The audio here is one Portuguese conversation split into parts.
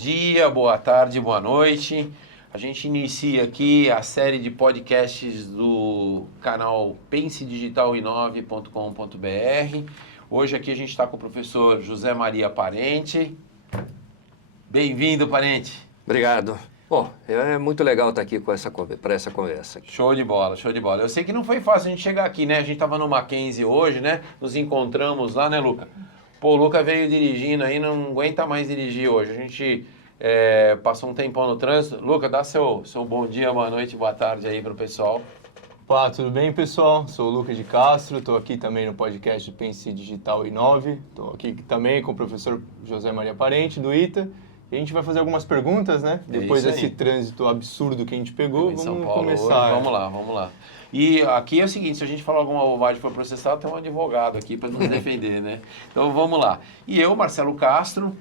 dia, boa tarde, boa noite. A gente inicia aqui a série de podcasts do canal pensedigitalinove.com.br. Hoje aqui a gente está com o professor José Maria Parente. Bem-vindo, Parente. Obrigado. Bom, é muito legal estar aqui para essa conversa. Show de bola, show de bola. Eu sei que não foi fácil a gente chegar aqui, né? A gente estava no Mackenzie hoje, né? Nos encontramos lá, né, Luca? Pô, o Luca veio dirigindo aí, não aguenta mais dirigir hoje. A gente passou um tempão no trânsito. Luca, dá seu bom dia, boa noite, boa tarde aí pro pessoal. Olá, tudo bem, pessoal? Sou o Lucas de Castro, estou aqui também no podcast Pense Digital Inove. Estou aqui também com o professor José Maria Parente, do ITA. E a gente vai fazer algumas perguntas, né? Depois desse trânsito absurdo que a gente pegou, vamos começar. Hoje. Vamos lá. E aqui é o seguinte, se a gente falar alguma bobagem for processar, tem um advogado aqui para nos defender, né? Então vamos lá. E eu, Marcelo Castro,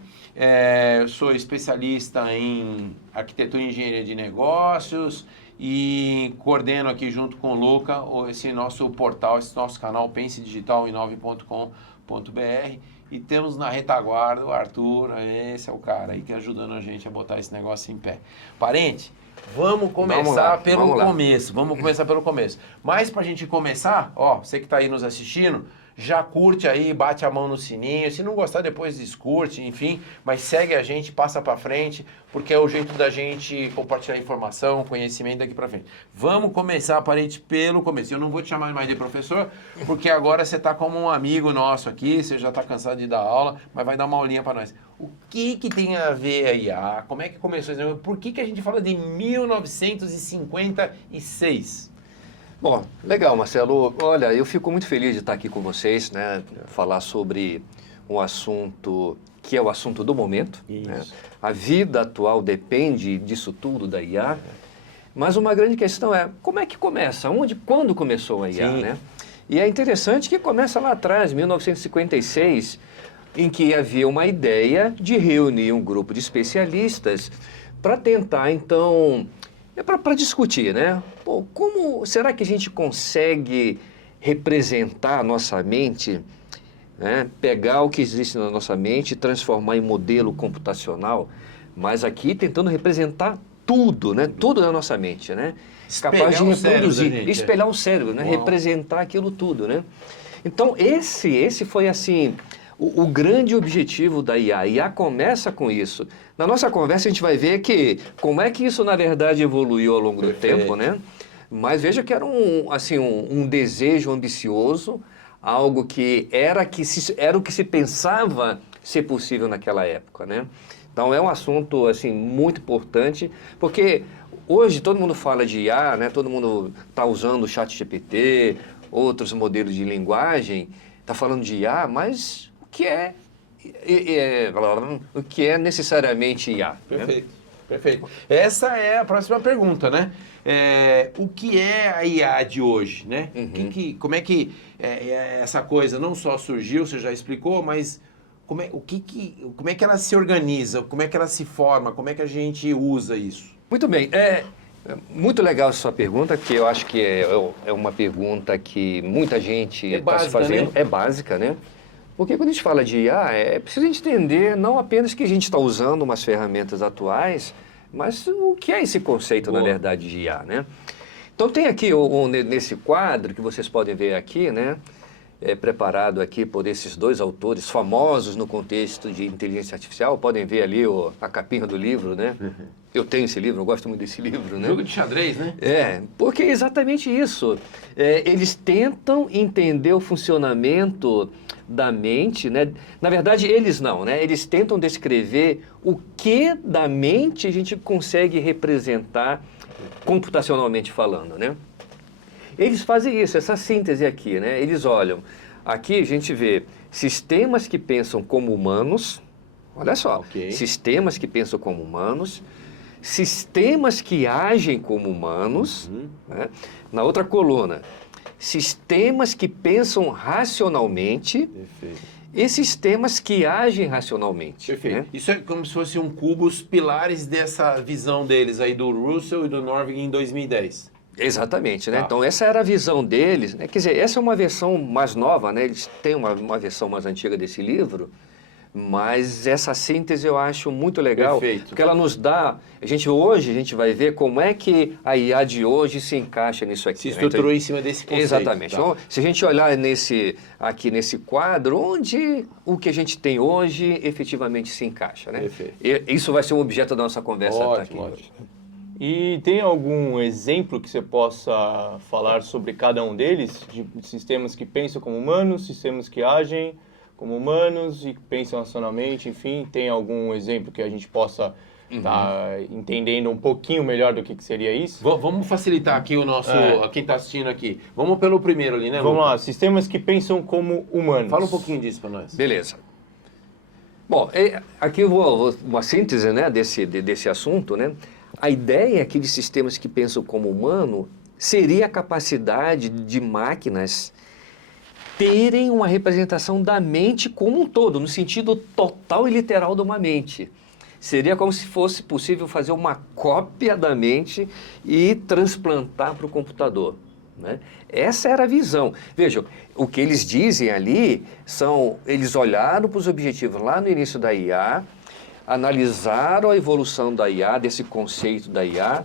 sou especialista em arquitetura e engenharia de negócios e coordeno aqui junto com o Luca esse nosso portal, esse nosso canal pensedigitalinove.com.br. E temos na retaguarda o Arthur, esse é o cara aí que ajudando a gente a botar esse negócio em pé. Parente, vamos começar pelo começo. Vamos começar pelo começo. Mas pra gente começar, ó, você que tá aí nos assistindo, já curte aí, bate a mão no sininho. Se não gostar, depois descurte, enfim. Mas segue a gente, passa pra frente, porque é o jeito da gente compartilhar informação, conhecimento daqui pra frente. Vamos começar, Parente, pelo começo. Eu não vou te chamar mais de professor, porque agora você tá como um amigo nosso aqui, você já tá cansado de dar aula, mas vai dar uma aulinha pra nós. O que tem a ver a IA? Como é que começou esse negócio? Por que a gente fala de 1956? Bom, legal, Marcelo. Olha, eu fico muito feliz de estar aqui com vocês, né? Falar sobre um assunto que é o assunto do momento. Né? A vida atual depende disso tudo, da IA. Mas uma grande questão é, como é que começa? Quando começou a IA, né? E é interessante que começa lá atrás, 1956, em que havia uma ideia de reunir um grupo de especialistas para tentar, então... para discutir, né? Pô, como será que a gente consegue representar a nossa mente, né? Pegar o que existe na nossa mente e transformar em modelo computacional, mas aqui tentando representar tudo, né? Tudo na nossa mente, né? Capaz de reproduzir, espelhar o cérebro, né? Representar aquilo tudo, né? Então, esse foi assim... O grande objetivo da IA. A IA começa com isso. Na nossa conversa a gente vai ver que como é que isso na verdade evoluiu ao longo do tempo, né? Mas veja que era um desejo ambicioso, algo que era o que se pensava ser possível naquela época, né? Então é um assunto assim muito importante, porque hoje todo mundo fala de IA, né? Todo mundo está usando o ChatGPT, outros modelos de linguagem, está falando de IA, mas o que é necessariamente IA? Perfeito, né? Perfeito. Essa é a próxima pergunta, né? O que é a IA de hoje, né? Como é que essa coisa não só surgiu, você já explicou, mas como é que ela se organiza, como é que ela se forma, como é que a gente usa isso? Muito bem. Muito legal essa sua pergunta, que eu acho que é uma pergunta que muita gente está se fazendo. Né? É básica, né? Porque quando a gente fala de IA, é preciso a gente entender não apenas que a gente está usando umas ferramentas atuais, mas o que é esse conceito, na verdade, de IA, né? Então tem aqui, nesse quadro, que vocês podem ver aqui, né? Preparado aqui por esses dois autores famosos no contexto de inteligência artificial. Podem ver ali a capinha do livro, né? Eu tenho esse livro, eu gosto muito desse livro, né? Jogo de xadrez, né? Porque é exatamente isso. Eles tentam entender o funcionamento da mente, né? Na verdade, eles não, né? Eles tentam descrever o que da mente a gente consegue representar computacionalmente falando, né? Eles fazem isso, essa síntese aqui, né? Eles olham, aqui a gente vê sistemas que pensam como humanos, olha só, sistemas que pensam como humanos, sistemas que agem como humanos, né? Na outra coluna, sistemas que pensam racionalmente e sistemas que agem racionalmente. Perfeito. Né? Isso é como se fosse um cubo, os pilares dessa visão deles aí do Russell e do Norvig em 2010. Exatamente, né? Então essa era a visão deles, né? Quer dizer, essa é uma versão mais nova, né? Eles têm uma versão mais antiga desse livro, Mas essa síntese eu acho muito legal, Perfeito. porque ela nos dá... Hoje a gente vai ver como é que a IA de hoje se encaixa nisso aqui. Se estruturou em cima desse conceito. Exatamente. Tá? Então, se a gente olhar aqui nesse quadro, onde o que a gente tem hoje efetivamente se encaixa, né? Perfeito. Isso vai ser um objeto da nossa conversa aqui. Ótimo. E tem algum exemplo que você possa falar sobre cada um deles? De sistemas que pensam como humanos, sistemas que agem como humanos e pensam racionalmente, enfim, tem algum exemplo que a gente possa estar entendendo um pouquinho melhor do que seria isso? Vamos facilitar aqui o nosso, quem está assistindo aqui. Vamos pelo primeiro ali, né, Vamos Lucas? lá, sistemas que pensam como humanos. Fala um pouquinho disso para nós. Beleza. Bom, aqui eu vou uma síntese, né, desse assunto, né? A ideia aqui de sistemas que pensam como humano seria a capacidade de máquinas terem uma representação da mente como um todo, no sentido total e literal de uma mente. Seria como se fosse possível fazer uma cópia da mente e transplantar para o computador, né? Essa era a visão. Vejam, o que eles dizem ali eles olharam para os objetivos lá no início da IA, analisaram a evolução da IA, desse conceito da IA,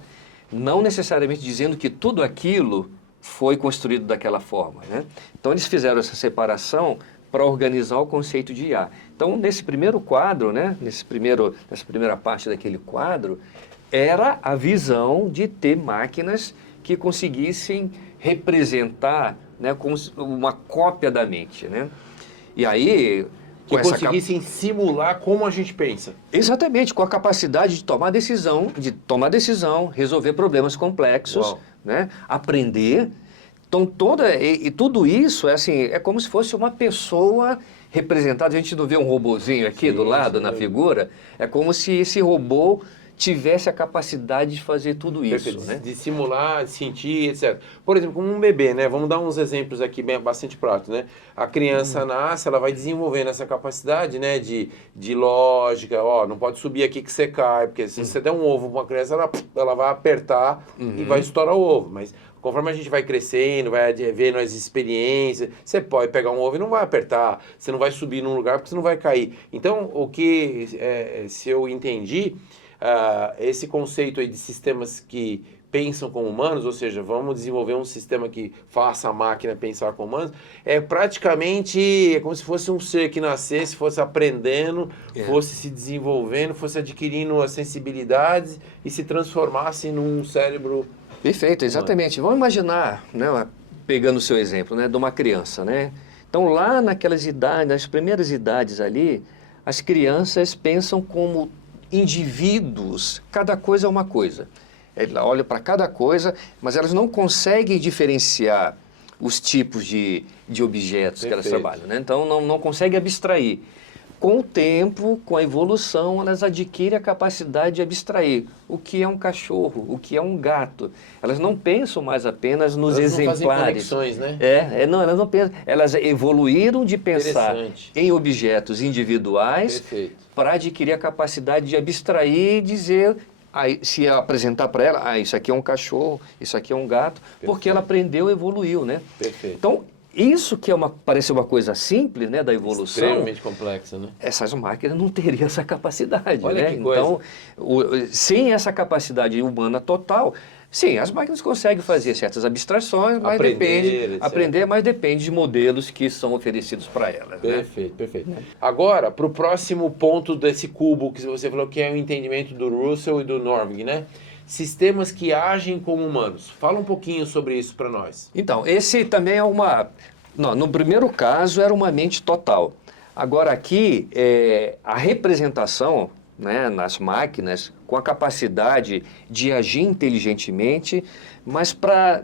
não necessariamente dizendo que tudo aquilo foi construído daquela forma, né? Então eles fizeram essa separação para organizar o conceito de IA. Então nesse primeiro quadro, né, nessa primeira parte daquele quadro, era a visão de ter máquinas que conseguissem representar, né, como uma cópia da mente, né? E aí que conseguissem simular como a gente pensa. Exatamente, com a capacidade de tomar decisão, resolver problemas complexos, né? Aprender. Então, tudo isso é como se fosse uma pessoa representada. A gente não vê um robozinho aqui do lado, na figura. É como se esse robô tivesse a capacidade de fazer tudo isso, né? De simular, de sentir, etc. Por exemplo, como um bebê, né? Vamos dar uns exemplos aqui bastante práticos, né? A criança nasce, ela vai desenvolvendo essa capacidade, né? De lógica, não pode subir aqui que você cai, porque se você der um ovo para uma criança, ela vai apertar e vai estourar o ovo, mas conforme a gente vai crescendo, vai vendo as experiências, você pode pegar um ovo e não vai apertar, você não vai subir num lugar porque você não vai cair. Então, se eu entendi, esse conceito aí de sistemas que pensam como humanos, ou seja, vamos desenvolver um sistema que faça a máquina pensar como humanos, praticamente como se fosse um ser que nascesse, fosse aprendendo, fosse se desenvolvendo, fosse adquirindo as sensibilidades e se transformasse num cérebro. Perfeito, exatamente. Vamos imaginar, né, pegando o seu exemplo, né, de uma criança, né? Então, lá naquelas idades, nas primeiras idades ali, as crianças pensam como indivíduos, cada coisa é uma coisa. Ela olha para cada coisa, mas elas não conseguem diferenciar os tipos de objetos que elas trabalham, né? Então, não conseguem abstrair. Com o tempo, com a evolução, elas adquirem a capacidade de abstrair o que é um cachorro, o que é um gato. Elas não pensam mais apenas nos exemplares. Não fazem conexões, né? Não, elas não pensam. Elas evoluíram de pensar em objetos individuais para adquirir a capacidade de abstrair e dizer, se apresentar para ela, isso aqui é um cachorro, isso aqui é um gato, porque ela aprendeu e evoluiu, né? Perfeito. Então, isso que parece uma coisa simples, né, da evolução, extremamente complexa, né? Essas máquinas não teriam essa capacidade, Olha né? que coisa. Então, sem essa capacidade humana total, sim, as máquinas conseguem fazer certas abstrações, mas depende de modelos que são oferecidos para elas. Perfeito, né? Perfeito. Agora, para o próximo ponto desse cubo que você falou que é o entendimento do Russell e do Norvig, né? Sistemas que agem como humanos. Fala um pouquinho sobre isso para nós. Então, esse também é no primeiro caso era uma mente total. Agora aqui, a representação, né, nas máquinas, com a capacidade de agir inteligentemente, mas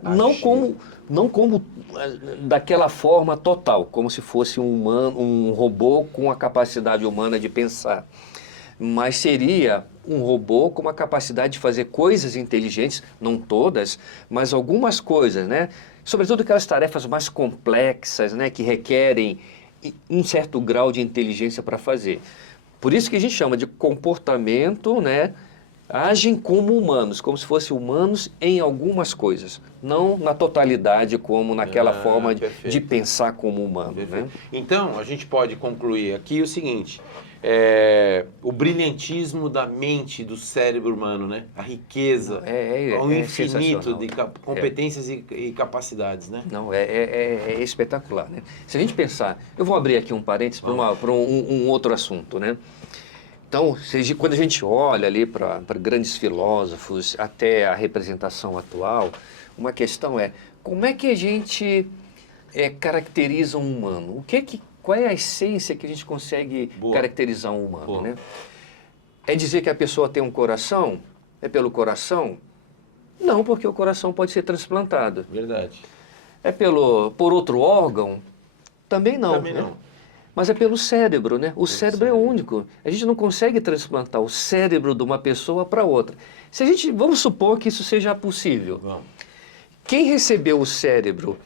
não como daquela forma total, como se fosse um robô com a capacidade humana de pensar. Mas seria um robô com uma capacidade de fazer coisas inteligentes, não todas, mas algumas coisas, né? Sobretudo aquelas tarefas mais complexas, né, que requerem um certo grau de inteligência para fazer. Por isso que a gente chama de comportamento, né, agem como humanos, como se fossem humanos em algumas coisas, não na totalidade como naquela forma de pensar como humano. Né? Então, a gente pode concluir aqui o seguinte, o brilhantismo da mente, do cérebro humano, né? A riqueza, o infinito de competências e capacidades. Né? Não, é espetacular. Né? Se a gente pensar, eu vou abrir aqui um parênteses para um outro assunto, né? Então, quando a gente olha ali para grandes filósofos, até a representação atual, uma questão é, como é que a gente caracteriza um humano? Qual é a essência que a gente consegue caracterizar um humano? Né? É dizer que a pessoa tem um coração? É pelo coração? Não, porque o coração pode ser transplantado. Verdade. É por outro órgão? Também não. Também né? não. Mas é pelo cérebro, né? O cérebro é único. A gente não consegue transplantar o cérebro de uma pessoa para outra. Vamos supor que isso seja possível. Vamos. Quem recebeu o cérebro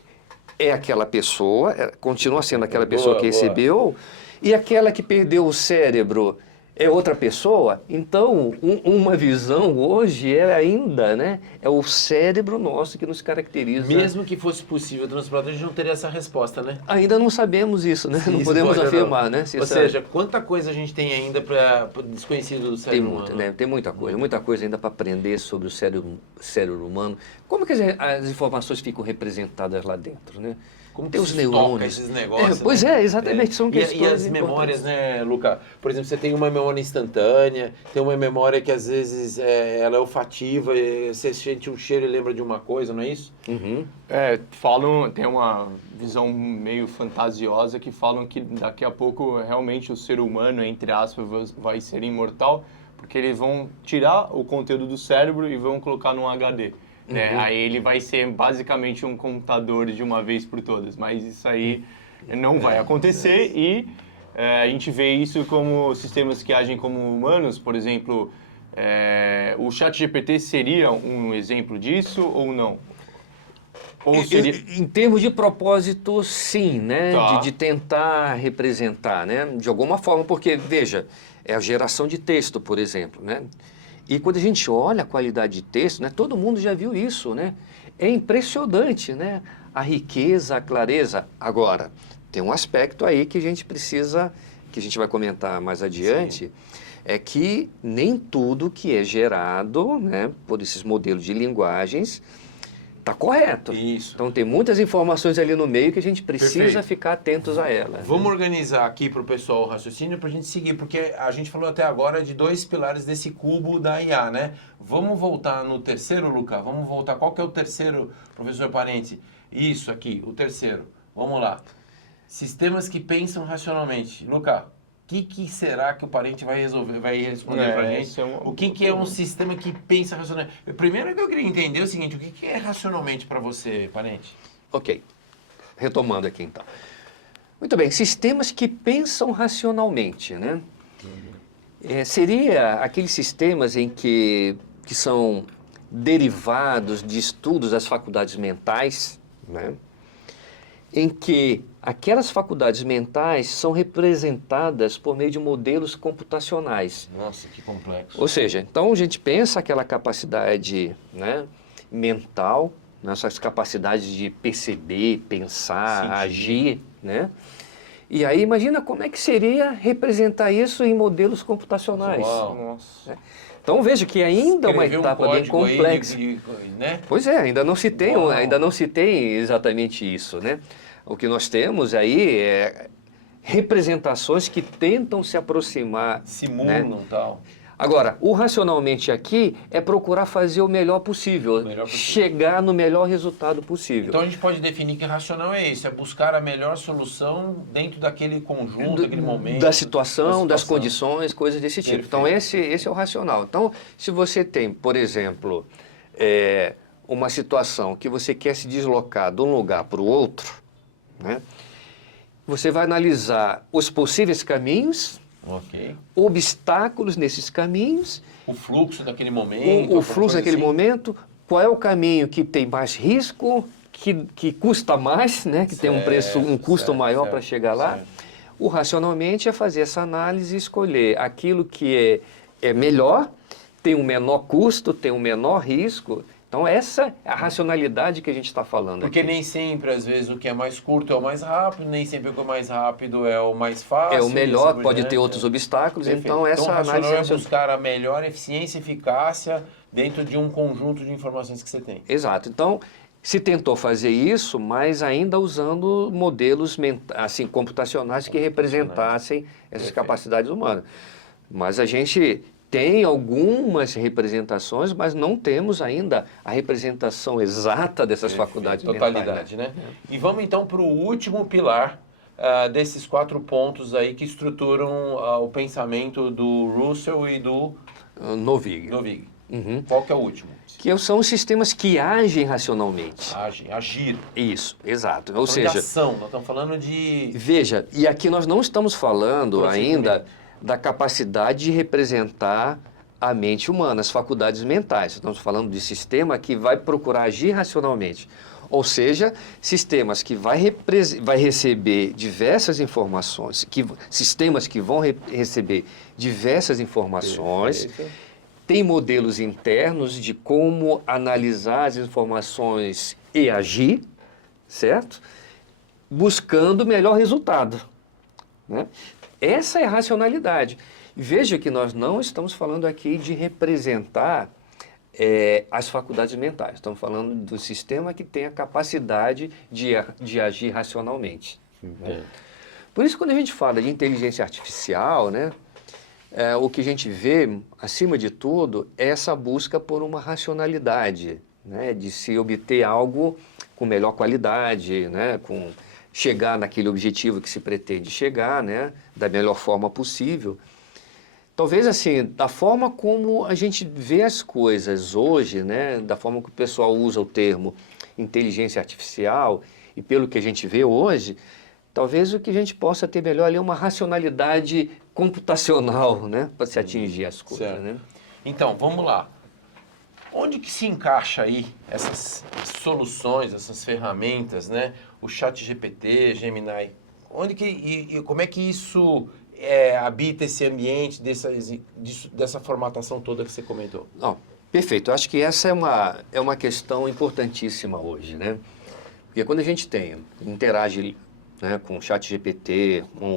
é aquela pessoa, continua sendo aquela pessoa que recebeu, e aquela que perdeu o cérebro é outra pessoa. Então, uma visão hoje ainda, né? É o cérebro nosso que nos caracteriza. Mesmo que fosse possível transplantar, a gente não teria essa resposta, né? Ainda não sabemos isso, né? Não podemos afirmar, né? Ou seja, quanta coisa a gente tem ainda para desconhecido do cérebro humano? Né? Tem muita coisa ainda para aprender sobre o cérebro humano. Como que as informações ficam representadas lá dentro, né? Como tem que os neurônios. Esses negócios, pois exatamente, são questões E as memórias, né, Luca? Por exemplo, você tem uma memória instantânea, tem uma memória que às vezes ela é olfativa, você sente um cheiro e lembra de uma coisa, não é isso? Uhum. Tem uma visão meio fantasiosa que falam que daqui a pouco realmente o ser humano, entre aspas, vai ser imortal, porque eles vão tirar o conteúdo do cérebro e vão colocar num HD. Né? Aí ele vai ser basicamente um computador de uma vez por todas, mas isso aí não vai acontecer e a gente vê isso como sistemas que agem como humanos, por exemplo, o ChatGPT seria um exemplo disso ou não? Ou seria... Em termos de propósito, sim, né? Tá. De tentar representar, né? De alguma forma, porque, veja, é a geração de texto, por exemplo, né? E quando a gente olha a qualidade de texto, né, todo mundo já viu isso, né? É impressionante, né? A riqueza, a clareza. Agora, tem um aspecto aí que a gente precisa, que a gente vai comentar mais adiante, é que nem tudo que é gerado, né, por esses modelos de linguagens está correto. Isso. Então tem muitas informações ali no meio que a gente precisa ficar atentos a elas. Vamos organizar aqui para o pessoal o raciocínio para a gente seguir, porque a gente falou até agora de 2 pilares desse cubo da IA, né? Vamos voltar no terceiro, Luca? Vamos voltar. Qual que é o terceiro, professor Parente? Isso aqui, o terceiro. Vamos lá. Sistemas que pensam racionalmente. Luca, o que será que o Parente vai responder para a gente? O que é um sistema que pensa racionalmente? Primeiro que eu queria entender o seguinte, o que é racionalmente para você, Parente? Ok, retomando aqui então. Muito bem, sistemas que pensam racionalmente, né? Seria aqueles sistemas em que são derivados de estudos das faculdades mentais, né? Em que aquelas faculdades mentais são representadas por meio de modelos computacionais. Nossa, que complexo. Ou seja, então a gente pensa aquela capacidade, né, mental, nossas capacidades de perceber, pensar, agir, né? E aí imagina como é que seria representar isso em modelos computacionais. Uau. Nossa. Então veja que ainda é uma etapa bem complexa. Né? Pois é, ainda não se tem exatamente isso, né? O que nós temos aí é representações que tentam se aproximar. Simulam, né? Tal. Agora, o racionalmente aqui é procurar fazer o melhor possível, chegar no melhor resultado possível. Então a gente pode definir que racional é isso, é buscar a melhor solução dentro daquele conjunto, daquele momento. Da situação, das condições, coisas desse tipo. Perfeito. Então esse é o racional. Então, se você tem, por exemplo, uma situação que você quer se deslocar de um lugar para o outro, né? Você vai analisar os possíveis caminhos, obstáculos nesses caminhos, o fluxo daquele momento, o fluxo daquele momento, qual é o caminho que tem mais risco, que custa mais, né? Que tem um custo maior para chegar lá. O racionalmente é fazer essa análise e escolher aquilo que é melhor, tem um menor custo, tem um menor risco. Então, essa é a racionalidade que a gente está falando Porque aqui. nem sempre, às vezes, o que é mais curto é o mais rápido, nem sempre o que é mais rápido é o mais fácil. É o melhor, assim pode por ter diante. outros obstáculos, Perfeito. então essa Então, o análise racional é buscar a melhor eficiência e eficácia dentro de um conjunto de informações que você tem. Exato. Então, se tentou fazer isso, mas ainda usando modelos assim, computacionais que representassem essas capacidades humanas. Mas a gente tem algumas representações, mas não temos ainda a representação exata dessas faculdades totalidade, mentais, né? E vamos então para o último pilar desses 4 pontos aí que estruturam o pensamento do Russell e do Novig. Uhum. Qual que é o último? Que são os sistemas que agem racionalmente. Agir. Isso, exato. Ou seja, de ação, nós estamos falando de... Veja, e aqui nós não estamos falando ainda da capacidade de representar a mente humana, as faculdades mentais. Estamos falando de sistema que vai procurar agir racionalmente. Ou seja, sistemas que vai receber diversas informações, sistemas que vão receber diversas informações, tem modelos internos de como analisar as informações e agir, certo? Buscando o melhor resultado, né? Essa é a racionalidade. Veja que nós não estamos falando aqui de representar as faculdades mentais. Estamos falando do sistema que tem a capacidade de agir racionalmente. Né? Por isso, quando a gente fala de inteligência artificial, né, o que a gente vê, acima de tudo, é essa busca por uma racionalidade, né, de se obter algo com melhor qualidade, né, chegar naquele objetivo que se pretende chegar, né, da melhor forma possível. Talvez assim, da forma como a gente vê as coisas hoje, né, da forma que o pessoal usa o termo inteligência artificial, e pelo que a gente vê hoje, talvez o que a gente possa ter melhor ali é uma racionalidade computacional, né, para se atingir as coisas. Né? Então, vamos lá. Onde que se encaixa aí essas soluções, essas ferramentas, né? O ChatGPT, Gemini, onde que e como é que isso habita esse ambiente dessa formatação toda que você comentou? Não, perfeito. Eu acho que essa é uma questão importantíssima hoje, né? Porque quando a gente interage, né, com o ChatGPT, uma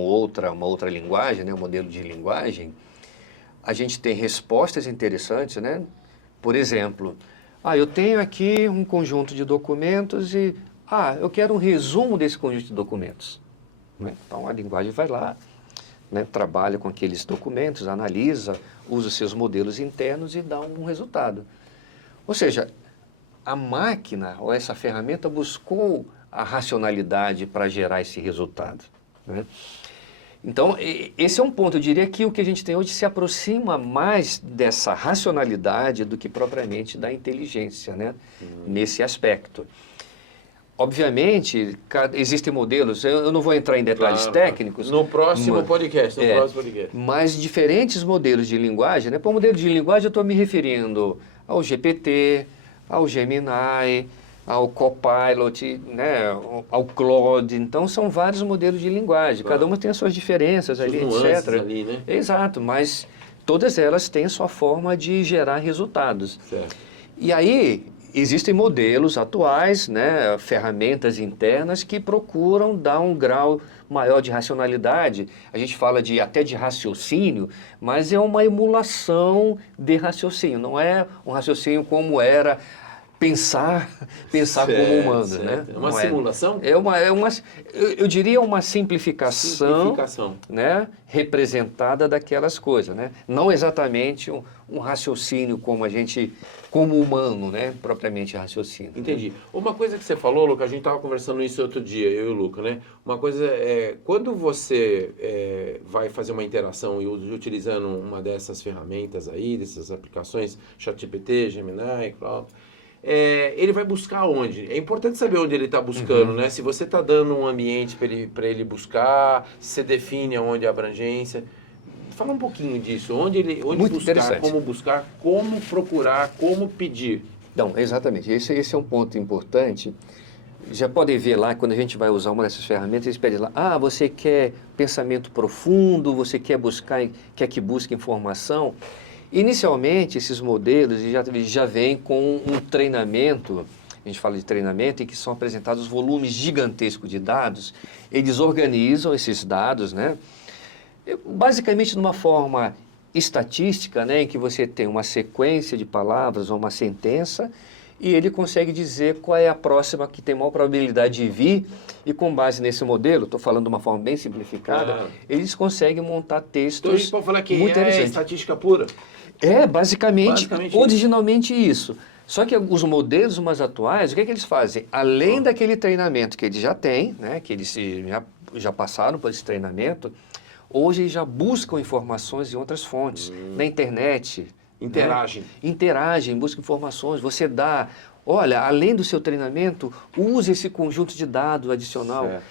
outra linguagem, né, um modelo de linguagem, a gente tem respostas interessantes, né? Por exemplo, eu tenho aqui um conjunto de documentos e eu quero um resumo desse conjunto de documentos. Né? Então a linguagem vai lá, né, trabalha com aqueles documentos, analisa, usa os seus modelos internos e dá um resultado. Ou seja, a máquina ou essa ferramenta buscou a racionalidade para gerar esse resultado. Né? Então, esse é um ponto. Eu diria que o que a gente tem hoje se aproxima mais dessa racionalidade do que propriamente da inteligência, né? Nesse aspecto. Obviamente, existem modelos, eu não vou entrar em detalhes técnicos. No próximo podcast. Mas diferentes modelos de linguagem, né? Para o modelo de linguagem eu estou me referindo ao GPT, ao Gemini, ao Copilot, né, ao Claude. Então, são vários modelos de linguagem. Cada uma tem as suas diferenças ali, etc. Ali, né? Exato, mas todas elas têm a sua forma de gerar resultados. Certo. E aí, existem modelos atuais, né, ferramentas internas que procuram dar um grau maior de racionalidade. A gente fala até de raciocínio, mas é uma emulação de raciocínio. Não é um raciocínio como era pensar como humano, certo. Né? É uma simulação? Eu diria uma simplificação. Né, representada daquelas coisas, né? Não exatamente um raciocínio como humano, né, propriamente raciocínio. Entendi. Uma coisa que você falou, Luca, a gente estava conversando isso outro dia, eu e o Luca, né? Uma coisa quando você vai fazer uma interação e utilizando uma dessas ferramentas aí, dessas aplicações, ChatGPT, Gemini, Claude, ele vai buscar onde? É importante saber onde ele está buscando, né? Se você está dando um ambiente para ele buscar, se você define onde é a abrangência. Fala um pouquinho disso. Onde buscar, como procurar, como pedir. Não, exatamente. Esse é um ponto importante. Já podem ver lá, quando a gente vai usar uma dessas ferramentas, eles pedem lá, você quer pensamento profundo, você quer que busque informação. Inicialmente, esses modelos já vêm com um treinamento, a gente fala de treinamento, em que são apresentados volumes gigantescos de dados, eles organizam esses dados, né? Basicamente numa forma estatística, né, em que você tem uma sequência de palavras ou uma sentença, e ele consegue dizer qual é a próxima que tem maior probabilidade de vir, e com base nesse modelo, estou falando de uma forma bem simplificada, eles conseguem montar textos então a gente pode falar que muito é interessantes. estatística pura? Basicamente originalmente isso. Só que os modelos mais atuais, o que é que eles fazem? Além daquele treinamento que eles já têm, né, que eles já passaram por esse treinamento, hoje eles já buscam informações em outras fontes, na internet. Interagem. Né? Interagem, buscam informações. Você dá, olha, além do seu treinamento, use esse conjunto de dados adicional. Certo.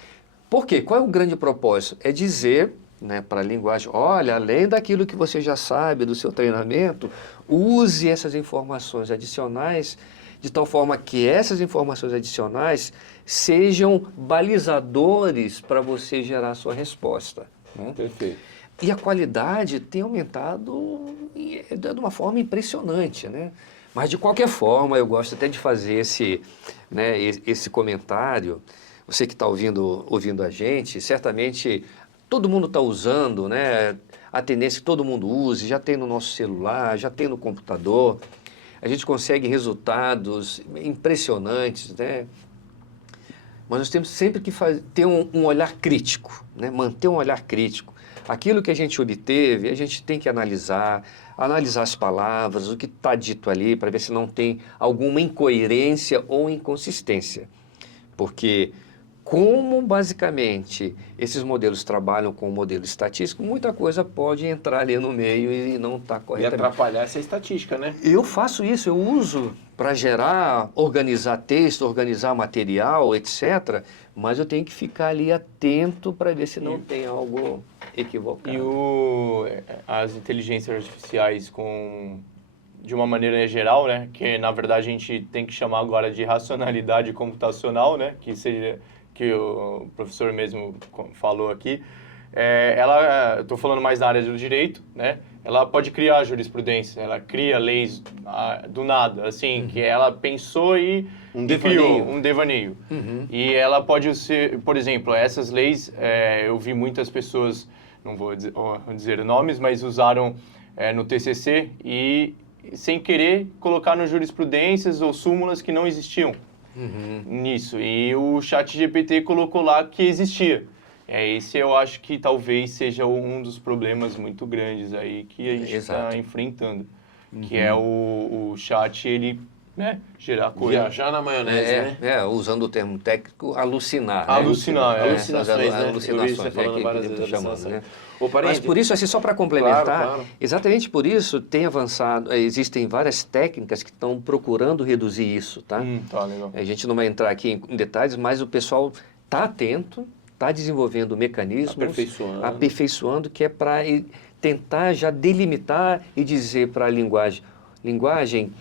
Por quê? Qual é o grande propósito? É dizer, né, para a linguagem, olha, além daquilo que você já sabe do seu treinamento, use essas informações adicionais de tal forma que essas informações adicionais sejam balizadores para você gerar a sua resposta. Né? Perfeito. E a qualidade tem aumentado de uma forma impressionante, né? Mas, de qualquer forma, eu gosto até de fazer esse comentário. Você que está ouvindo a gente, certamente todo mundo está usando, né? A tendência é que todo mundo use, já tem no nosso celular, já tem no computador. A gente consegue resultados impressionantes, né? Mas nós temos sempre que ter um olhar crítico, né? Manter um olhar crítico. Aquilo que a gente obteve, a gente tem que analisar as palavras, o que está dito ali, para ver se não tem alguma incoerência ou inconsistência. Porque, como basicamente esses modelos trabalham com o modelo estatístico, muita coisa pode entrar ali no meio e não está corretamente. E atrapalhar essa estatística, né? Eu faço isso, eu uso para organizar texto, organizar material, etc. Mas eu tenho que ficar ali atento para ver se não tem algo equivocado. E as inteligências artificiais de uma maneira geral, né? Que na verdade a gente tem que chamar agora de racionalidade computacional, né? Que o professor mesmo falou aqui. Estou falando mais da área do direito, né? Ela pode criar jurisprudência, ela cria leis do nada, assim, que ela pensou e criou um devaneio. E ela pode ser, por exemplo, essas leis, eu vi muitas pessoas, não vou dizer nomes, mas usaram no TCC e, sem querer, colocaram jurisprudências ou súmulas que não existiam nisso. E o ChatGPT colocou lá que existia. Esse eu acho que talvez seja um dos problemas muito grandes aí que a gente está enfrentando. Que é o chat, ele, né, gerar coisa. Viajar na maionese, né? Usando o termo técnico, alucinar. Alucinar, alucinações, né? Alucinações, Você falando várias vezes, chamando, né? Parente, mas por isso, assim, só para complementar, claro. Exatamente por isso tem avançado, existem várias técnicas que estão procurando reduzir isso, tá? Tá, legal. A gente não vai entrar aqui em detalhes, mas o pessoal está atento, está desenvolvendo mecanismos, aperfeiçoando, que é para tentar já delimitar e dizer para a linguagem,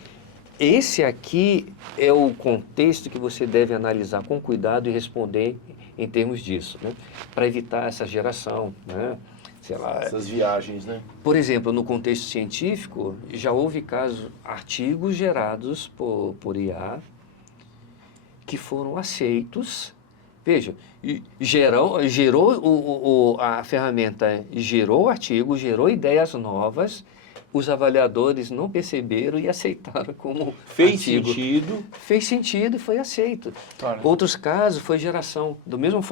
esse aqui é o contexto que você deve analisar com cuidado e responder em termos disso, né? Para evitar essa geração, né? Sei lá, essas viagens, né? Por exemplo, no contexto científico, já houve artigos gerados por IA que foram aceitos. Veja, a ferramenta gerou o artigo, gerou ideias novas, os avaliadores não perceberam e aceitaram como artigo. Fez sentido e foi aceito. Claro. Outros casos foi geração, da mesma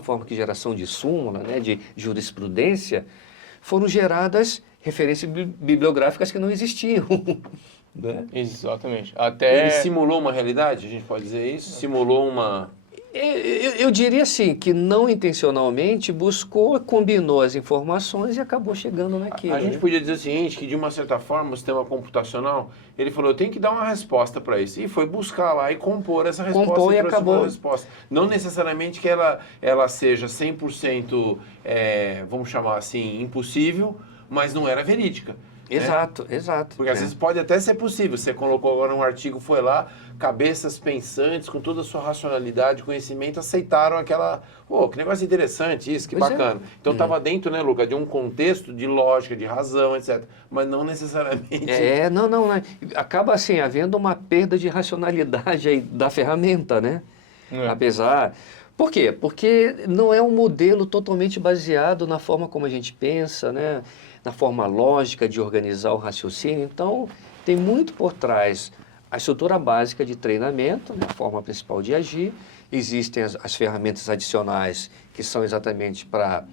forma que geração de súmula, né, de jurisprudência, foram geradas referências bibliográficas que não existiam. Né? Exatamente. Ele simulou uma realidade, a gente pode dizer isso? Simulou uma... Eu diria assim, que não intencionalmente combinou as informações e acabou chegando naquilo. A gente podia dizer o seguinte, que de uma certa forma o sistema computacional, ele falou, eu tenho que dar uma resposta para isso. E foi buscar lá e compor essa resposta. Compor e acabou. Resposta. Não necessariamente que ela seja 100%, vamos chamar assim, impossível, mas não era verídica. Exato, exato. Porque às vezes pode até ser possível. Você colocou agora um artigo, foi lá, cabeças pensantes, com toda a sua racionalidade, conhecimento, aceitaram aquela... Pô, que negócio interessante isso, que bacana. Então estava dentro, né, Luca, de um contexto de lógica, de razão, etc. Mas não necessariamente... Não. Acaba, assim, havendo uma perda de racionalidade aí da ferramenta, né? Apesar... Por quê? Porque não é um modelo totalmente baseado na forma como a gente pensa, né? Na forma lógica de organizar o raciocínio. Então, tem muito por trás a estrutura básica de treinamento, né? A forma principal de agir. Existem as ferramentas adicionais que são exatamente para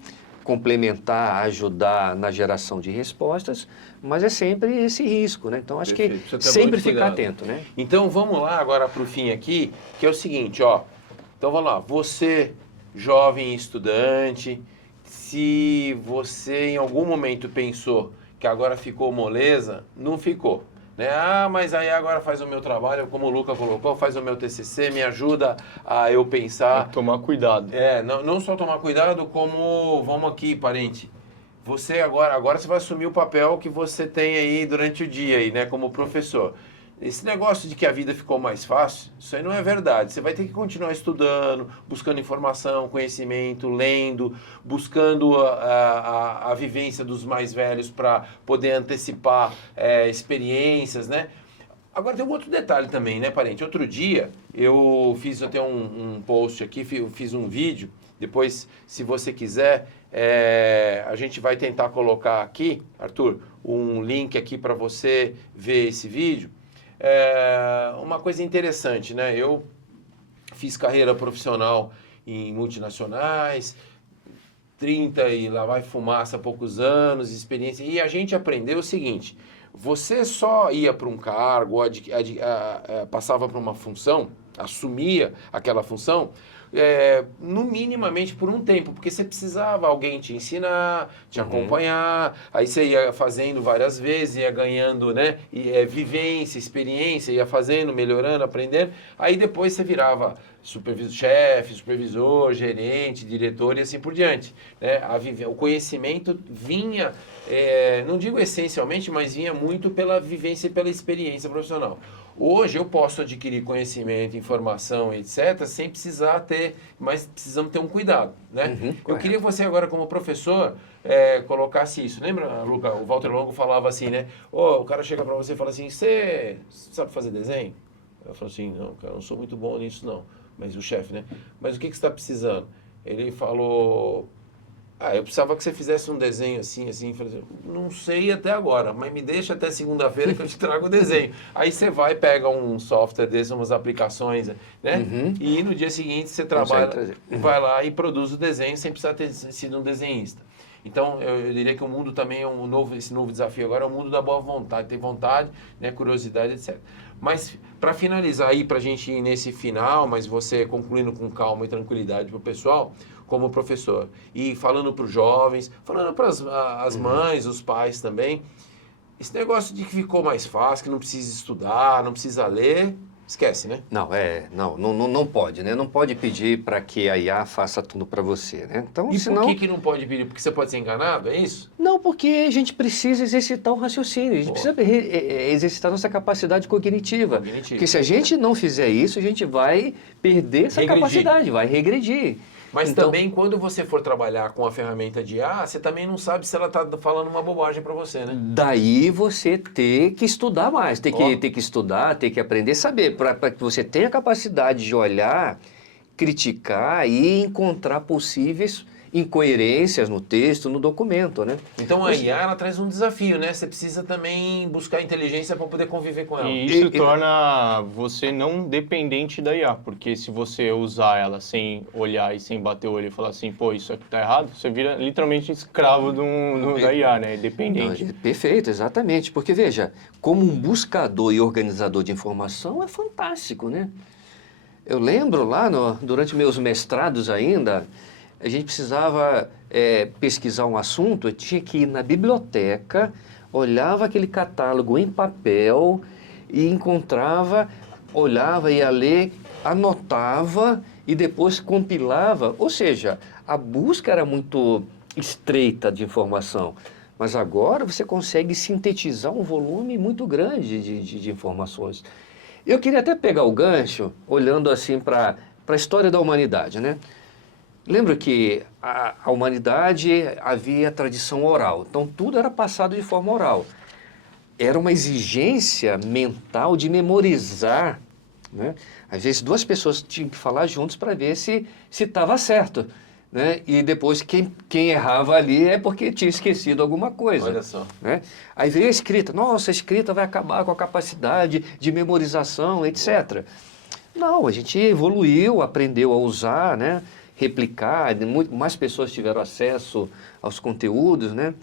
complementar, ajudar na geração de respostas, mas é sempre esse risco, né? Então, acho que sempre ficar atento, né? Então, vamos lá agora para o fim aqui, que é o seguinte, ó. Então, vamos lá. Você, jovem estudante, se você em algum momento pensou que agora ficou moleza, não ficou. Né? Ah, mas aí agora faz o meu trabalho, como o Luca colocou, faz o meu TCC, me ajuda a eu pensar. Tomar cuidado. Não só tomar cuidado, como, vamos aqui, parente, você agora você vai assumir o papel que você tem aí durante o dia, aí, né, como professor. Esse negócio de que a vida ficou mais fácil, isso aí não é verdade. Você vai ter que continuar estudando, buscando informação, conhecimento, lendo, buscando a vivência dos mais velhos para poder antecipar experiências, né? Agora tem um outro detalhe também, né, parente? Outro dia eu fiz até um post aqui, fiz um vídeo. Depois, se você quiser, a gente vai tentar colocar aqui, Arthur, um link aqui para você ver esse vídeo. Uma coisa interessante, né? Eu fiz carreira profissional em multinacionais, 30 e lá vai fumaça há poucos anos, experiência. E a gente aprendeu o seguinte, você só ia para um cargo, passava para uma função, assumia aquela função, no minimamente por um tempo, porque você precisava alguém te ensinar, te acompanhar, aí você ia fazendo várias vezes, ia ganhando, né, vivência, experiência, ia fazendo, melhorando, aprendendo, aí depois você virava chefe, supervisor, gerente, diretor e assim por diante, né? O conhecimento vinha, não digo essencialmente, mas vinha muito pela vivência e pela experiência profissional. Hoje eu posso adquirir conhecimento, informação, etc., sem precisar ter, mas precisamos ter um cuidado, né? Eu queria que você agora, como professor, colocasse isso. Lembra, Luca, o Walter Longo falava assim, né? O cara chega para você e fala assim, você sabe fazer desenho? Eu falo assim, não, cara, eu não sou muito bom nisso, não. Mas o chefe, né? Mas o que você está precisando? Ele falou... eu precisava que você fizesse um desenho assim, assim. Eu falei assim, não sei até agora, mas me deixa até segunda-feira que eu te trago o desenho. Aí você vai, pega um software desse, umas aplicações, né? E no dia seguinte você trabalha, vai lá e produz o desenho sem precisar ter sido um desenhista. Então, eu diria que o mundo também esse novo desafio agora é o mundo da boa vontade, ter vontade, né, curiosidade, etc. Mas, para finalizar aí, para a gente ir nesse final, mas você concluindo com calma e tranquilidade para o pessoal, como professor, e falando para os jovens, falando para as mães, os pais também, esse negócio de que ficou mais fácil, que não precisa estudar, não precisa ler, esquece, né? Não pode, né? Não pode pedir para que a IA faça tudo para você, né? Então, e senão... por que não pode pedir? Porque você pode ser enganado, é isso? Não, porque a gente precisa exercitar o raciocínio, a gente precisa exercitar nossa capacidade cognitiva. Porque se a gente não fizer isso, a gente vai perder essa capacidade, vai regredir. Mas então, também, quando você for trabalhar com a ferramenta de IA, você também não sabe se ela está falando uma bobagem para você, né? Daí você ter que estudar mais, ter que estudar, ter que aprender a saber, para que você tenha a capacidade de olhar, criticar e encontrar possíveis incoerências no texto, no documento, né? Então a IA, ela traz um desafio, né? Você precisa também buscar inteligência para poder conviver com ela. E isso torna você não dependente da IA, porque se você usar ela sem olhar e sem bater o olho e falar assim, pô, isso aqui tá errado, você vira literalmente escravo da IA, né? Dependente. Perfeito, exatamente. Porque, veja, como um buscador e organizador de informação é fantástico, né? Eu lembro lá, durante meus mestrados ainda, a gente precisava pesquisar um assunto, eu tinha que ir na biblioteca, olhava aquele catálogo em papel e encontrava, olhava, ia ler, anotava e depois compilava. Ou seja, a busca era muito estreita de informação. Mas agora você consegue sintetizar um volume muito grande de informações. Eu queria até pegar o gancho, olhando assim para a história da humanidade, né? Lembra que a humanidade havia tradição oral, então tudo era passado de forma oral. Era uma exigência mental de memorizar, né? Às vezes duas pessoas tinham que falar juntos para ver se estava certo, né? E depois quem errava ali é porque tinha esquecido alguma coisa. Olha só. Né? Aí veio a escrita. Nossa, a escrita vai acabar com a capacidade de memorização, etc. Não, a gente evoluiu, aprendeu a usar, né? Replicar, mais pessoas tiveram acesso aos conteúdos, né?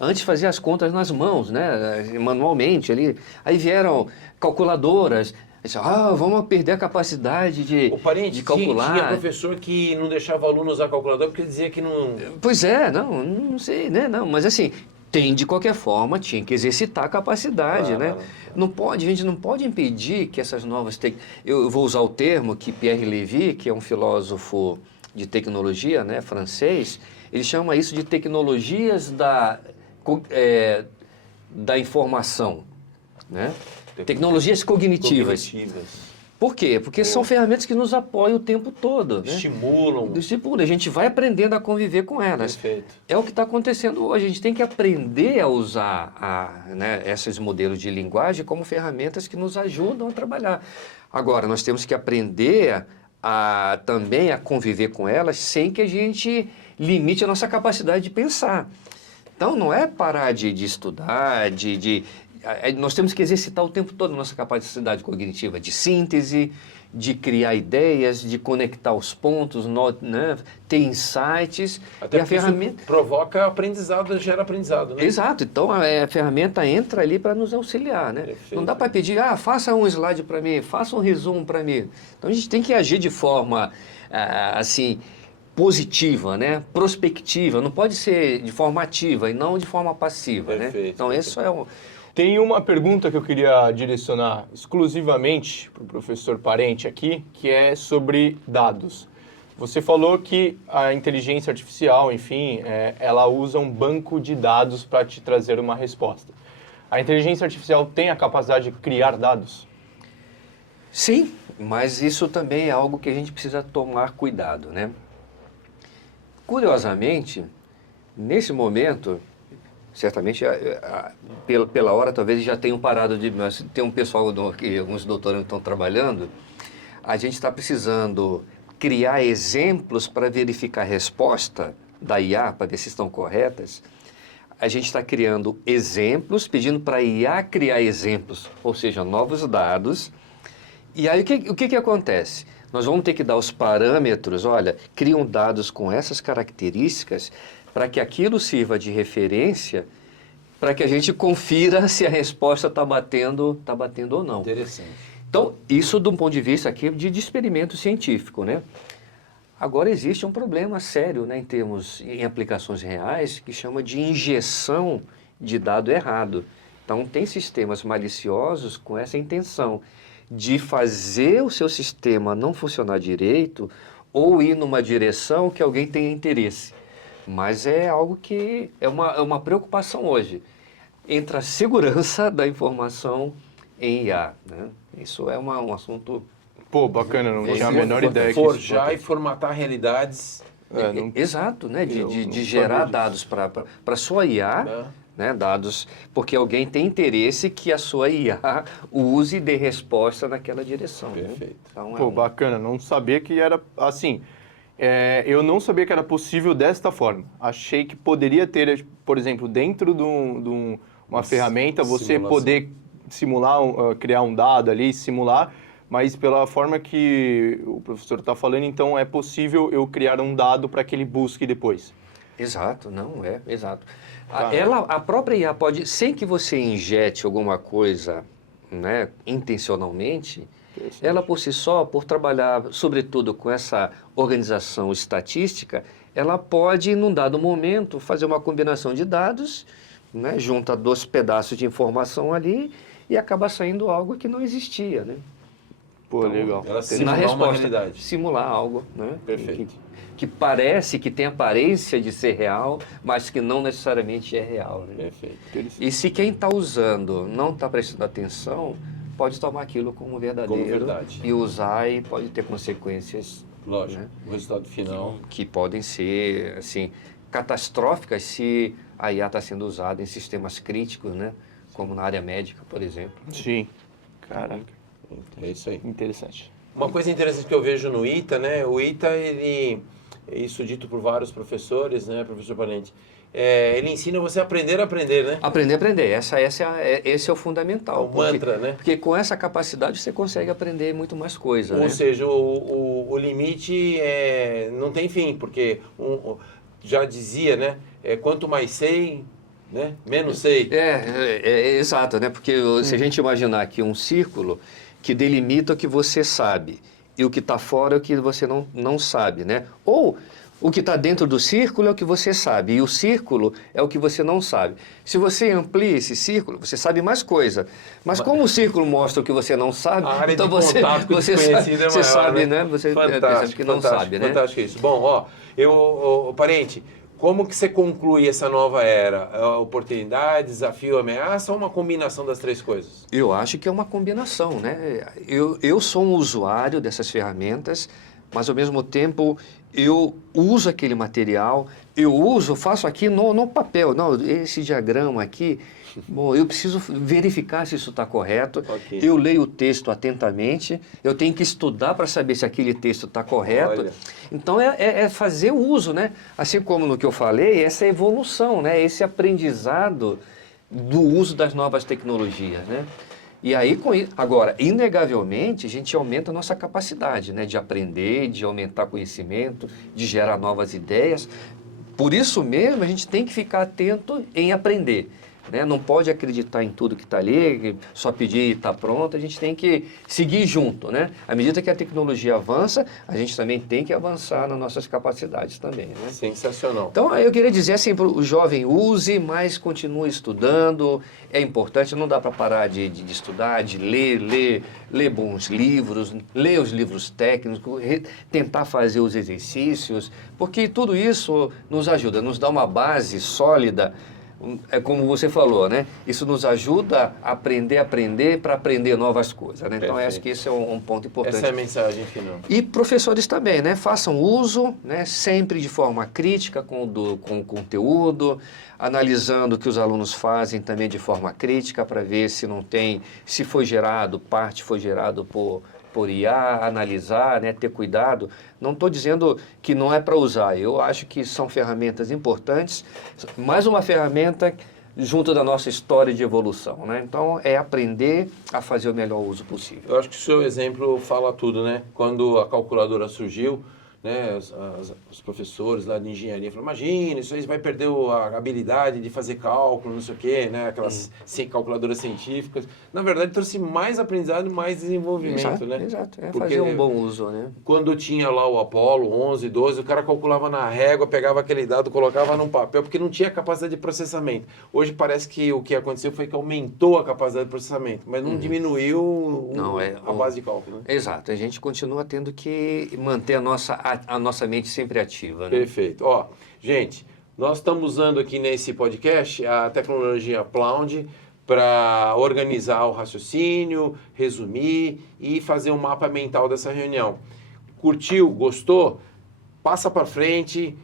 Antes fazia as contas nas mãos, né? Manualmente ali. Aí vieram calculadoras. Vamos perder a capacidade de calcular. Tinha professor que não deixava o aluno usar calculador porque dizia que não... Pois é, não sei, né? Não, mas assim, de qualquer forma, tinha que exercitar a capacidade, né? A gente não pode impedir que essas novas... Eu vou usar o termo que Pierre Lévy, que é um filósofo de tecnologia, né, francês, ele chama isso de tecnologias da informação, né? Tecnologias cognitivas. Por quê? Porque são ferramentas que nos apoiam o tempo todo. Estimulam. Né? Estimulam. A gente vai aprendendo a conviver com elas. Perfeito. É o que está acontecendo hoje. A gente tem que aprender a usar esses modelos de linguagem como ferramentas que nos ajudam a trabalhar. Agora, nós temos que aprender também a conviver com elas sem que a gente limite a nossa capacidade de pensar. Então, não é parar de estudar, nós temos que exercitar o tempo todo a nossa capacidade cognitiva de síntese, de criar ideias, de conectar os pontos, né? Ter insights. Até e a ferramenta provoca aprendizado, gera aprendizado, né? Exato. Então, a ferramenta entra ali para nos auxiliar, né? Perfeito. Não dá para pedir, faça um slide para mim, faça um resumo para mim. Então, a gente tem que agir de forma, assim, positiva, né? Prospectiva. Não pode ser de forma ativa e não de forma passiva, Perfeito. né? Então, isso é um... Tem uma pergunta que eu queria direcionar exclusivamente para o professor Parente aqui, que é sobre dados. Você falou que a inteligência artificial, enfim, ela usa um banco de dados para te trazer uma resposta. A inteligência artificial tem a capacidade de criar dados? Sim, mas isso também é algo que a gente precisa tomar cuidado, né? Curiosamente, nesse momento... Certamente, pela hora, talvez já tenham parado mas tem um pessoal que alguns doutorandos estão trabalhando. A gente está precisando criar exemplos para verificar a resposta da IA, para ver se estão corretas. A gente está criando exemplos, pedindo para a IA criar exemplos, ou seja, novos dados. E aí, o que acontece? Nós vamos ter que dar os parâmetros, olha, criam dados com essas características, para que aquilo sirva de referência, para que a gente confira se a resposta está batendo ou não. Interessante. Então, isso de um ponto de vista aqui de experimento científico, né? Agora, existe um problema sério, né, em aplicações reais, que chama de injeção de dado errado. Então, tem sistemas maliciosos com essa intenção de fazer o seu sistema não funcionar direito ou ir numa direção que alguém tenha interesse. Mas é algo que é uma preocupação hoje. Entre a segurança da informação em IA, né? Isso é um assunto... Pô, bacana, não tinha a menor ideia. Forjar e formatar realidades. Exato, né? De gerar dados para a sua IA, né? Dados, porque alguém tem interesse que a sua IA use e dê resposta naquela direção. Perfeito. Né? Então, Pô, bacana, não sabia que era assim... eu não sabia que era possível desta forma. Achei que poderia ter, por exemplo, dentro de uma ferramenta, você poder simular, criar um dado ali, simular, mas pela forma que o professor está falando, então é possível eu criar um dado para que ele busque depois. Exato, exato. A própria IA pode, sem que você injete alguma coisa, né, intencionalmente... Ela por si só, por trabalhar sobretudo com essa organização estatística, ela pode, num dado momento, fazer uma combinação de dados, né, junta 2 pedaços de informação ali e acaba saindo algo que não existia, né? Pô, então, legal. Ela simular uma realidade. Simular algo, né? Perfeito. que parece, que tem aparência de ser real, mas que não necessariamente é real. Né? Perfeito. E se quem está usando não está prestando atenção, pode tomar aquilo como verdadeiro e usar e pode ter consequências. Lógico, o resultado final. Que podem ser, assim, catastróficas se a IA está sendo usada em sistemas críticos, né? Como na área médica, por exemplo. Sim. Caraca. É isso aí. Interessante. Uma coisa interessante que eu vejo no ITA, né? O ITA, isso dito por vários professores, né, professor Parente? Ele ensina você a aprender, né? Aprender. Esse é o fundamental. O mantra, né? Porque com essa capacidade você consegue aprender muito mais coisa. Ou seja, o limite não tem fim, porque já dizia, né? Quanto mais sei, né? Menos sei. Exato, né? Porque se a gente imaginar aqui um círculo que delimita o que você sabe e o que está fora é o que você não sabe, né? Ou o que está dentro do círculo é o que você sabe e o círculo é o que você não sabe. Se você amplia esse círculo, você sabe mais coisa. Mas como o círculo mostra o que você não sabe, então você sabe, né? Você pensa que não sabe, né? Fantástico isso. Bom, Parente, como que você conclui essa nova era? Oportunidade, desafio, ameaça ou uma combinação das três coisas? Eu acho que é uma combinação, né? Eu sou um usuário dessas ferramentas, mas ao mesmo tempo eu uso aquele material, faço aqui no papel. Não, esse diagrama aqui, bom, eu preciso verificar se isso está correto. Okay. Eu leio o texto atentamente, eu tenho que estudar para saber se aquele texto está correto. Olha. Então é fazer o uso, né? Assim como no que eu falei, essa evolução, né? Esse aprendizado do uso das novas tecnologias, né? E aí, agora, inegavelmente, a gente aumenta a nossa capacidade, né, de aprender, de aumentar conhecimento, de gerar novas ideias. Por isso mesmo, a gente tem que ficar atento em aprender. Né? Não pode acreditar em tudo que está ali, só pedir e está pronto, a gente tem que seguir junto. Né? À medida que a tecnologia avança, a gente também tem que avançar nas nossas capacidades também. Né? Sensacional. Então, eu queria dizer assim, para o jovem use, mas continue estudando, é importante, não dá para parar de estudar, de ler bons livros, ler os livros técnicos, tentar fazer os exercícios, porque tudo isso nos ajuda, nos dá uma base sólida. É como você falou, né? Isso nos ajuda a aprender para aprender novas coisas, né? Então, acho que esse é um ponto importante. Essa é a mensagem final. E professores também, né? Façam uso, né? Sempre de forma crítica com o conteúdo, analisando o que os alunos fazem também de forma crítica para ver se foi gerado, parte foi gerado por IA, analisar, né, ter cuidado. Não estou dizendo que não é para usar, eu acho que são ferramentas importantes, mais uma ferramenta junto da nossa história de evolução, né? Então, é aprender a fazer o melhor uso possível. Eu acho que o seu exemplo fala tudo, né? Quando a calculadora surgiu, né, os professores lá de engenharia falaram, imagina, isso aí vai perder a habilidade de fazer cálculo, não sei o quê, né, aquelas calculadoras científicas. Na verdade, trouxe mais aprendizado e mais desenvolvimento, né? Exato, fazer um bom uso, né? Quando tinha lá o Apollo 11, 12, o cara calculava na régua, pegava aquele dado, colocava num papel, porque não tinha capacidade de processamento. Hoje parece que o que aconteceu foi que aumentou a capacidade de processamento, mas não diminuiu a base de cálculo. Né? Exato, a gente continua tendo que manter a nossa mente sempre ativa. Né? Perfeito. Gente, nós estamos usando aqui nesse podcast a tecnologia Plound para organizar o raciocínio, resumir e fazer um mapa mental dessa reunião. Curtiu? Gostou? Passa para frente,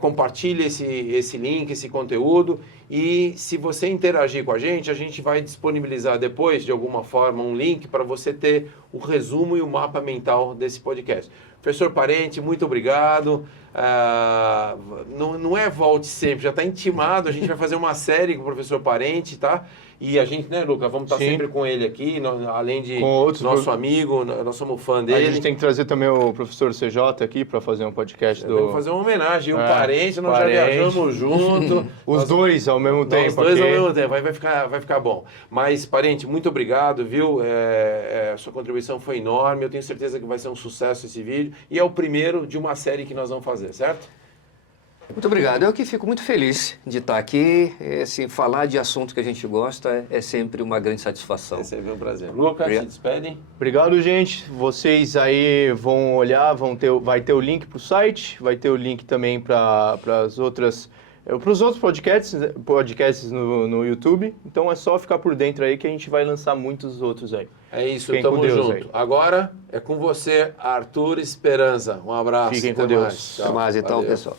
compartilha esse link, esse conteúdo e se você interagir com a gente vai disponibilizar depois, de alguma forma, um link para você ter o resumo e o mapa mental desse podcast. Professor Parente, muito obrigado. Não é volte sempre, já está intimado. A gente vai fazer uma série com o professor Parente, tá? E a gente, né, Lucas, vamos estar sempre com ele aqui, além de nosso amigo, nós somos fã dele. A gente tem que trazer também o professor CJ aqui para fazer um podcast Vamos fazer uma homenagem. O Parente, nós já viajamos junto. Os dois ao mesmo tempo. Os dois ao mesmo tempo, vai ficar bom. Mas, Parente, muito obrigado, viu? A sua contribuição foi enorme, eu tenho certeza que vai ser um sucesso esse vídeo. E é o primeiro de uma série que nós vamos fazer, certo? Muito obrigado. Eu que fico muito feliz de estar aqui. Assim, falar de assunto que a gente gosta é sempre uma grande satisfação. É sempre um prazer. Lucas, se despedem. Obrigado, gente. Vocês aí vão olhar, vai ter o link para o site, vai ter o link também para os outros podcasts no YouTube. Então é só ficar por dentro aí que a gente vai lançar muitos outros aí. É isso, Fiquem tamo com Deus junto. aí. Agora é com você, Arthur Esperança. Um abraço. Fiquem com até Deus. mais. Tchau. Até mais então, Valeu. pessoal.